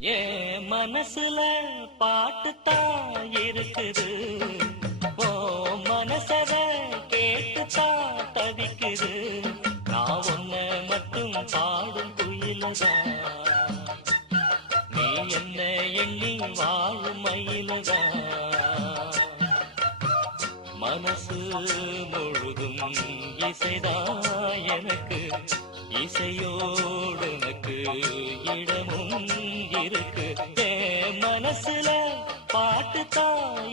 என் மனசுல பாட்டுத்தான் இருக்குது, ஓ மனசத கேட்டுத்தான் தவிக்குது. நான் ஒன்ன மட்டும் பாடும் குயிலதான், நீ என்ன எண்ணி வாழும் மயிலதான். மனசு முழுதும் இசைதான் எனக்கு, இசையோடு எனக்கு இடமும் இருக்கு. என் மனசுல பாட்டுத்தான்